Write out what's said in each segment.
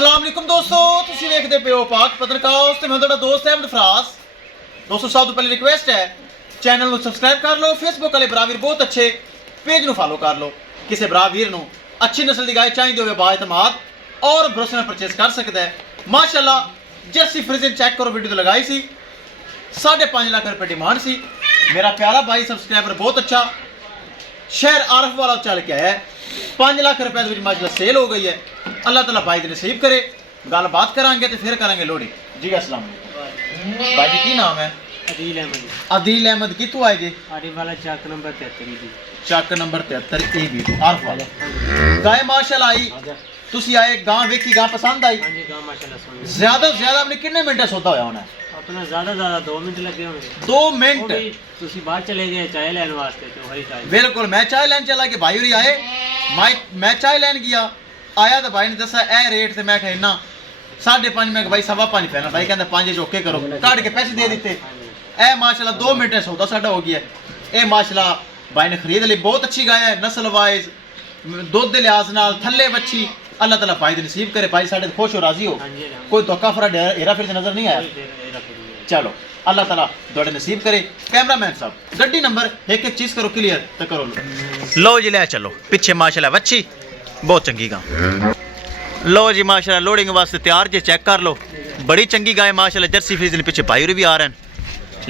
अस्सलाम वालेकुम दोस्तों, तुसी देखदे पे हो पाक पत्रकार ते मैं तुहाडा दोस्त अहमद फराज। दोस्तों सब तो पहले रिक्वेस्ट है चैनल ਨੂੰ सब्सक्राइब कर लो, फेसबुक वाले भरा वीर बहुत अच्छे पेज ਨੂੰ फॉलो कर लो। किसी भरा वीर ਨੂੰ अच्छी नस्ल की गाय चाहिए होवे बाएतमाद और भरोसे ਨਾਲ परचेस कर सकता है। माशाल्लाह जर्सी फ्रीजिंग चेक करो, वीडियो तो लगाई सी 5.5 लाख रुपए डिमांड सी। मेरा प्यारा भाई सब्सक्राइबर बहुत अच्छा शहर आरफ वाला चल के आया है, 5 लाख रुपए माशाल्लाह सेल हो गई है। अल्लाह ताला भाई दी नसीब करे, गल बात करांगे तो फिर करेंगे लोड़ी जी। अस्सलाम वालेकुम भाई जी, की नाम है? अदील अहमद। अदील अहमद कितों आए जी? आरिफ वाला चक नंबर 73 जी। चक नंबर 73 ए बी आरफ वाला गाय माशाल्लाह आई। तुसी आए गां वेखी, गां पसंद आई? हां जी, गां माशाल्लाह सोहनी। ज्यादा से ज्यादा अपने कितने मिनट सौदा होया होना? अपना ज्यादा 2 मिनट लगे होंगे। 2 मिनट तुसी बाहर चले गए चाय लेने वास्ते, तो हरी चाय। बिल्कुल, मैं चाय लेने चला कि भाई होरी आए, मैं चाय लेने गया, आया तो भाई ने दसा ए रेट से, मैं कहा इन्ना 5.5, मैं भाई 5.25 पैना। भाई कहता 5 ओके करो, काट के पैसे दे दिते। ए माशाल्लाह 2 मिनट सौदा साडा हो गया। ए माशाल्लाह भाई ने खरीद ली, बहुत अच्छी गाय है, नस्ल वाइज दुध के लिहाज नाल थल्ले बच्ची। अल्लाह ताला भाई दी नसीब करे, भाई साडे खुश हो राजी हो, कोई धोखा फरा हेरा फिर नजर नहीं आया। चलो अल्लाह ताला थोड़े नसीब करे। कैमरामैन साहब गड्डी नंबर एक एक चीज करो क्लियर तो करो। लो जी ले चलो पीछे माशाल्लाह बच्ची बहुत चंगी गां। लो जी माशाल्लाह लोडिंग वास्ते तैयार जे, चेक कर लो, बड़ी चंगी गाय माशाल्लाह। जर्सी फ्रीजिंग पीछे भाई भी आ रहे हैं।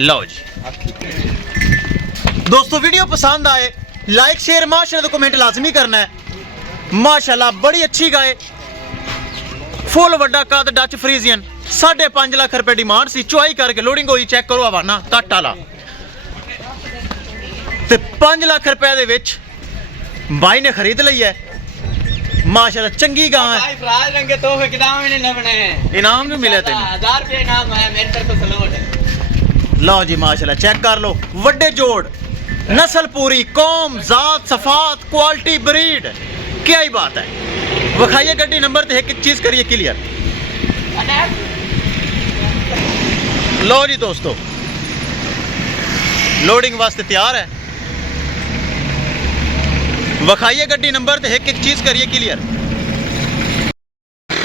लो जी दोस्तों, वीडियो पसंद आए लाइक शेयर माशाल्लाह तो कमेंट लाजमी करना है। माशाल्लाह बड़ी अच्छी गाय, फुल वड्डा कद, डच फ्रीजियन, 5.5 लाख रुपए डिमांड सी। चुआई करके लोडिंग हुई, चेक करो हवाना कट वाला ते 5 लाख रुपए दे विच भाई ने खरीद ली है। माशाल्लाह चंगी गां है। भाई फराज रंगे तोहफे किताब में नहीं बने, इनाम भी मिले तेन 1000 रुपए इनाम है, मेरी तरफ से सलूट है। लो जी माशाल्लाह चेक कर लो, वड्डे जोड़, नस्ल पूरी, कौम जात सफात क्वालिटी ब्रीड, क्या ही बात है। विखाइए गड्डी नंबर तो एक एक चीज करिए क्लियर। लो जी दोस्तों लोडिंग वास्ते तैयार है, विखाइए गड्डी नंबर तो एक एक चीज करिए क्लियर।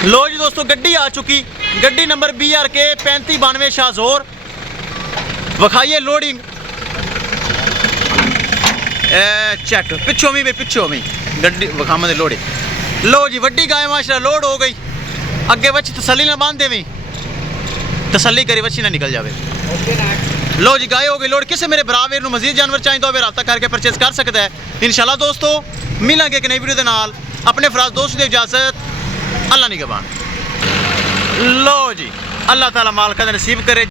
लो जी दोस्तों गड्डी आ चुकी, गड्डी number BRK 3592 Shahjor. विखाइए loading, check पिछों भी गड्डी विखाम दे लोडिंग। लो जी वड्डी गाय माशाल्लाह लोड हो गई, अगे बच्ची तसली ना बांध देवी, तसली करी बच्ची ना निकल जावे। लो जी गाय हो गई लोड। किसी मेरे बराबर ਨੂੰ मजीद जानवर चाहिए तो रब्ता करके परचेज कर सकता है। इंशाल्लाह दोस्तों मिलेंगे एक नई वीडियो के नाल। अपने फराज दोस्त की इजाजत, अल्लाह निगहबान। लो जी अल्लाह ताला माल का नसीब करे।